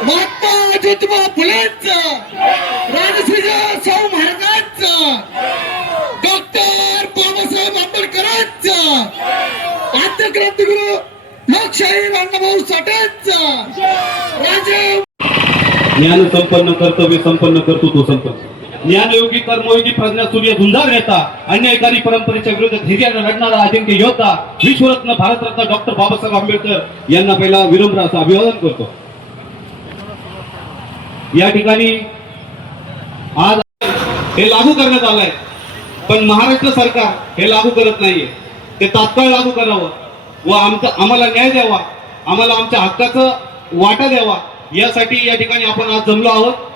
महात्मा ज्योतिबा फुलेंचा, राजश्री शाहू महाराजांचा, डॉक्टर बाबासाहेब आंबेडकरांचा, आद्य क्रांतिगुरु लोकशाही अण्णाभाऊ साठेंचा, राजीव ज्ञान संपन्न कर्तव्य संपन्न कर्तृत्व संपन्न ज्ञानयोगी कर्मयोगी प्रज्ञा सूर्य धुंदार नेता अन्यायकारी परंपरेच्या विरोधात धैर्याने लढणारा अजिंक्य योद्धा विश्वरत्न भारतरत्न डॉक्टर बाबासाहेब आंबेडकर यांना पहिला विनम्र असं अभिवादन करतो। या ठिकाणी आज हे लागू करण्यात आलंय, पण महाराष्ट्र सरकार हे लागू करत नाहीये। ते तात्काळ लागू करावं व आम्हाला न्याय द्यावा, आम्हाला आमच्या हक्काचं वाटा द्यावा, यासाठी या ठिकाणी आपण आज जमलो आहोत।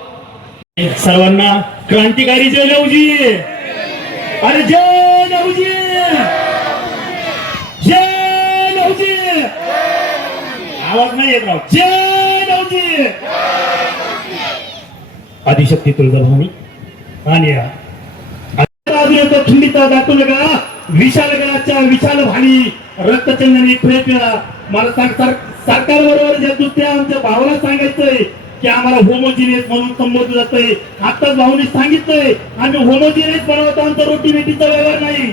सर्वांना क्रांतिकारी जय लवजी, अरे जय लवजी, जय लवजी, आवाज नाही येत राव, जय लवजी। आदिशक्ती तुळजाभवानी आणि थंडीचा दाटू लगा विशाल गडाच्या विशाल भाणी रक्तचंदनी प्रेरणा मला सरकार बरोबर ज्या दुसऱ्या आमच्या भावाला सांगायचंय की आम्हाला होमोजिनियस म्हणून संबोधलं जातंय। आताच भाऊनी सांगितलंय आम्ही होमोजिनियस बनवतो, आमचा रोटी बेटीचा व्यवहार नाही,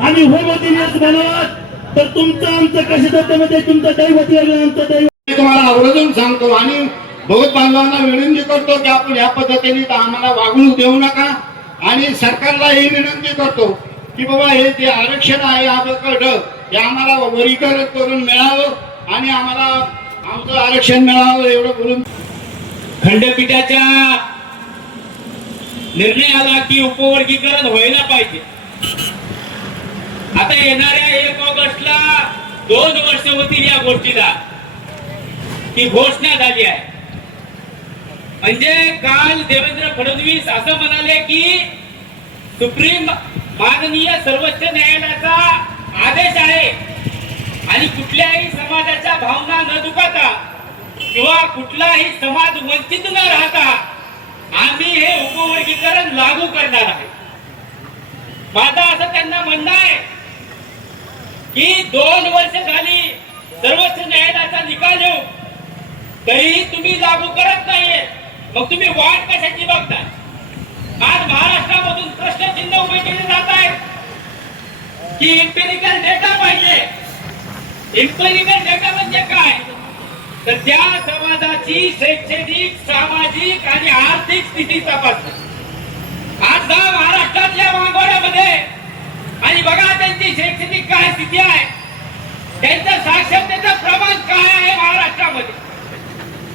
आम्ही होमोजिनियस बनवत तर तुमचं आमचं कशामध्ये तुमचं दैवत वेगळं आमचं दैवत। तुम्हाला आवर्जून सांगतो आणि बहुत बांधवांना विनंती करतो की आपण या पद्धतीने आम्हाला वागणूक देऊ नका आणि सरकारला ही विनंती करतो की बाबा हे जे आरक्षण आहे आपल्याकडं हे आम्हाला वर्गीकरण करून मिळावं आणि आम्हाला आमचं आरक्षण मिळावं एवढं बोलून खंडपीठाच्या निर्णय आला की उपवर्गीकरण व्हायला पाहिजे। आता येणाऱ्या 1 ऑगस्टला 2 वर्ष होतील या गोष्टीला, ही घोषणा झाली आहे। म्हणजे काल देवेंद्र फडणवीस असं म्हणाले की सुप्रीम माननीय सर्वोच्च न्यायालयाचा आदेश आहे आणि कुठल्याही समाजाच्या भावना न दुखावता किंवा कुठलाही समाज वंचित न राहता आम्ही हे उपवर्गीकरण लागू करणार आहे। माझं असं त्यांना म्हणणं आहे की 2 वर्ष झाली सर्वोच्च न्यायालयाचा निकाल येऊ तरीही तुम्ही लागू करत नाहीये, मग तुम्ही वाट कशाची बघताय? आज महाराष्ट्रामधून प्रश्नचिन्ह उभे केले जात आहेत की इम्पेरिकल डेटा पाहिजे। इम्पेरिकल डेटा म्हणजे काय? तर त्या समाजाची शैक्षणिक सामाजिक आणि आर्थिक स्थिती तपासणे। आज महाराष्ट्रातल्या मागोड्यामध्ये आणि बघा त्यांची शैक्षणिक काय स्थिती आहे, त्यांचं साक्षरतेचं प्रमाण काय आहे महाराष्ट्रामध्ये।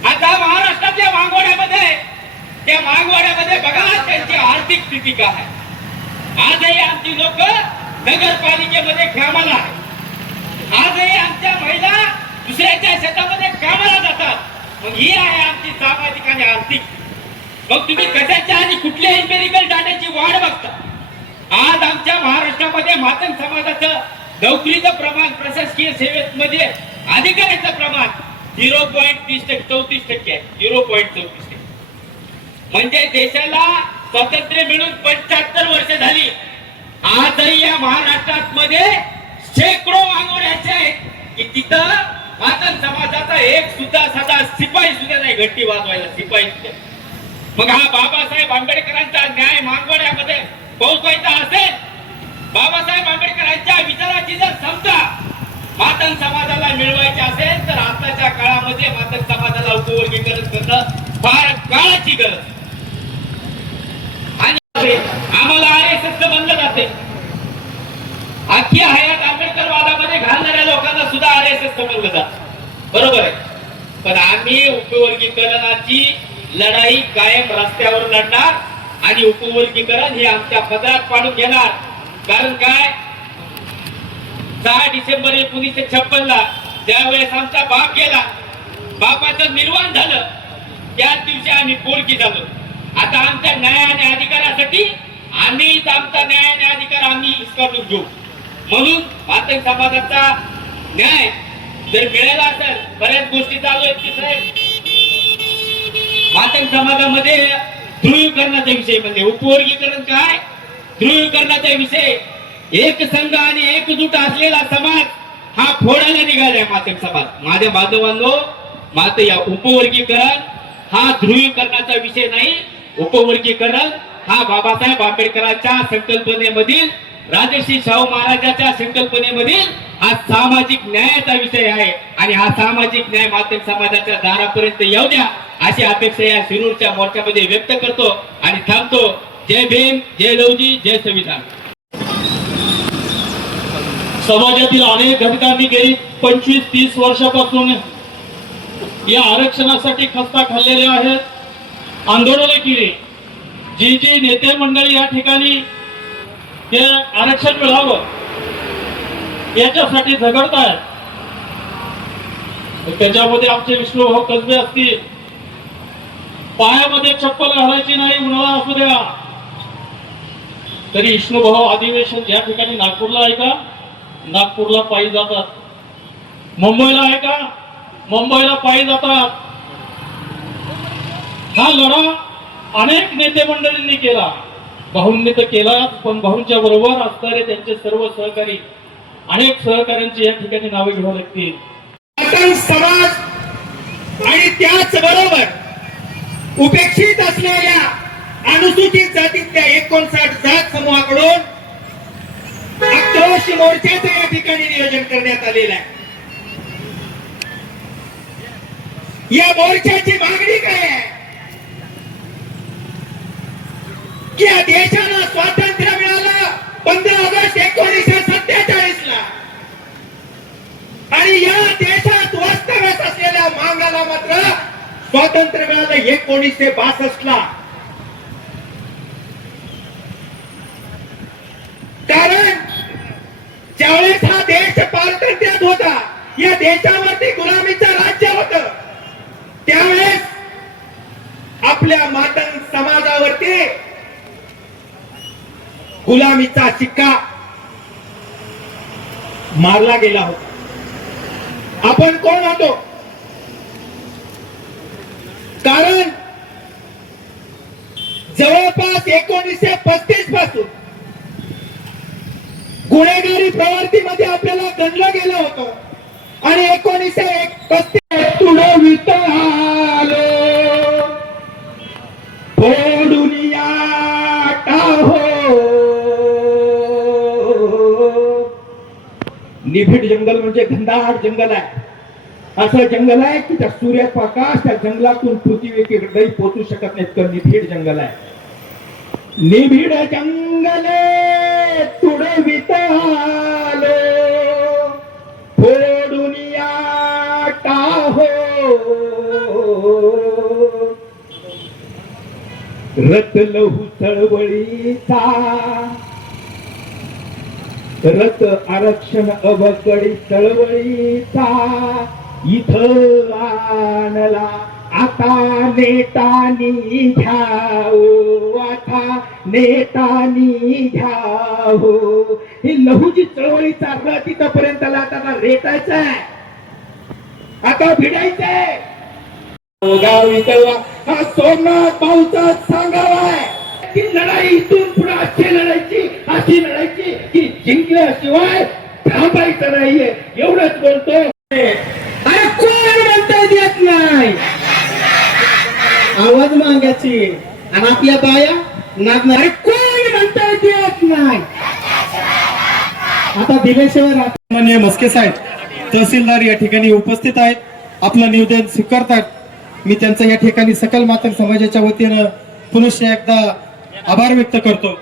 आता महाराष्ट्रातल्या मागोड्यामध्ये त्या मागोड्यामध्ये बघा त्यांची आर्थिक स्थिती काय आहे। आजही आमची लोक नगरपालिकेमध्ये कामाला आहेत, आजही आमच्या महिला दुसऱ्याच्या शेतामध्ये कामाला जातात। मग ही आहे आमची सामाजिक आणि आर्थिक। मग तुम्ही कशाच्या आणि कुठल्या इम्पेरिकल डाटाची वाढ बघता? आज आमच्या महाराष्ट्रामध्ये मातंग समाजाचं नोकरीचं प्रमाण प्रशासकीय सेवेमध्ये अधिकाऱ्याचं प्रमाण 0.34% आहे, 0.34%। म्हणजे देशाला स्वातंत्र्य मिळून 75 वर्ष झाली, आजही या महाराष्ट्रात मध्ये शेकडो मागोड्याचे आहेत की तिथं मातंग समाजाचा एक सुद्धा साधा शिपाई सुद्धा नाही घंटी वाजवायला, शिपाई सुद्धा। मग हा बाबासाहेब आंबेडकरांचा न्याय मागोड्यामध्ये पोहोचवायचा असेल, बाबासाहेब आंबेडकरांच्या विचाराची जर समजा मातंग समाजाला मिळवायची असेल तर आताच्या काळामध्ये मातंग समाजाला उपवर्गीकरण करणं फार काळाची गरज आणि आम्हाला RSS बनलं जाते. अख्खी हयात आंबेडकरवादामध्ये घालणाऱ्या लोकांना सुद्धा RSS बनलं जात, बरोबर आहे. पण आम्ही उपवर्गीकरणाची लढाई कायम रस्त्यावर लढणार आणि उपवर्गीकरण हे आमच्या पदरात पाडून घेणार. कारण काय, 6 डिसेंबर 1956 ला ज्यावेळेस आमचा बाप गेला, बापाचं निर्वाण झालं, त्याच दिवशी आम्ही पोळकी झालो. आता आमच्या न्याय आणि अधिकारासाठी आम्हीच आमचा न्याय आणि अधिकार आम्ही हिसकावून घेऊ. म्हणून मातंग समाजाचा न्याय जर मिळाला असेल, बऱ्याच गोष्टी चालू आहेत की साहेब, मातंग समाजामध्ये ध्रुवीकरणाचा विषय म्हणजे उपवर्गीकरण काय, ध्रुवीकरणाचा विषय, एक संघ आणि एकजूट असलेला समाज हा फोडायला निघालाय मातंग समाज. माझ्या बांधवांनो, मात्र या उपवर्गीकरण हा ध्रुवीकरणाचा विषय नाही. उपवर्गीकरण हा बाबासाहेब आंबेडकरांच्या संकल्पनेमधील, राजर्षी शाहू महाराजांच्या संकल्पनेमधील हा सामाजिक न्यायाचा विषय आहे. आणि हा सामाजिक न्याय मातंग समाजाच्या दारापर्यंत येऊ द्या अशी अपेक्षा या शिरूरच्या मोर्चामध्ये व्यक्त करतो आणि थांबतो. जय भीम, जय लवजी, जय संविधान. समाजातील अनेक घटकांनी गेली 25-30 वर्षापासून या आरक्षणासाठी खस्ता खाल्लेले आहेत, आंदोलने केली. जी नेते मंडळी या ठिकाणी ते आरक्षण मिळावं याच्यासाठी झगडत आहेत. त्याच्यामध्ये आमचे विष्णुभाऊ कसबे असतील, पायामध्ये चप्पल घालायची नाही, उन्हाळा असू द्या तरी विष्णुभाऊ अधिवेशन या ठिकाणी नागपूरला आहे का, नागपूरला पायी जातात. मुंबईला आहे का, मुंबईला पायी जातात. हा लढा अनेक नेते मंडळींनी केला, भाऊंनी तर केला, पण भाऊंच्या बरोबर असणारे त्यांचे सर्व सहकारी, अनेक सहकाऱ्यांची या ठिकाणी नावे घ्यावी लागतील. मातंग समाज आणि त्याच बरोबर उपेक्षित असलेल्या अनुसूचित जातीतल्या 59 जात समूहाकडून आक्रोश मोर्चाचं या ठिकाणी नियोजन करण्यात आलेलं आहे. या मोर्चाची मागणी काय आहे की या देशाला स्वातंत्र्य मिळालं 15 ऑगस्ट 1947 ला, आणि या देशात वास्तव्यास असलेल्या मांगाला मात्र स्वातंत्र्य मिळालं 1962 ला. कारण ज्यावेळेस हा देश पारतंत्र्यात होता, या देशावरती गुलामीचं राज्य होतं, त्यावेळेस आपल्या मातंग समाजावरती गुलामीचा शिक्का मारला गेला होता. आपण कोण होतो? कारण जवळपास 1935 पासून गुन्हेगारी प्रवृत्तीमध्ये आपल्याला गणलं गेलं होतं आणि 1931 तुडवित आलो फोडून या टाहो. निबिड जंगल म्हणजे घनदाट जंगल आहे. असं जंगल आहे की त्या सूर्यप्रकाश त्या जंगलातून पृथ्वीकडे पोहोचू शकत नाही, तर निबिड जंगल आहे. निबिड जंगले तुडवित आलो फोडून या टाहो. रत लहू चळवळीचा, रत आरक्षण अवकडी चळवळीचा इथं आणला. आता नेतानी घ्यावो, आता नेतानी घ्यावो. ही लहूची चळवळीचा रथ इथपर्यंत आता रेटायचा आहे, आता भिडायचंय. गाव विकलवा हा सोमनाथ भाऊचा सांगावा आहे की लढाई इथून पुढे अशी लढायची की जिंकल्याशिवाय थांबायचं नाहीये. एवढंच बोलतो. अरे कोण म्हणता येत नाही, आवाज मागायची आणि आपल्या बाया नाचणार. अरे कोण म्हणता येत नाही. आता दिल्याशिवाय माननीय मस्के साहेब तहसीलदार या ठिकाणी उपस्थित आहेत, आपलं निवेदन स्वीकारतात. मी त्यांचा या ठिकाणी सकल मातंग समाजाच्या वतीनं पुनश्च एकदा आभार व्यक्त करतो.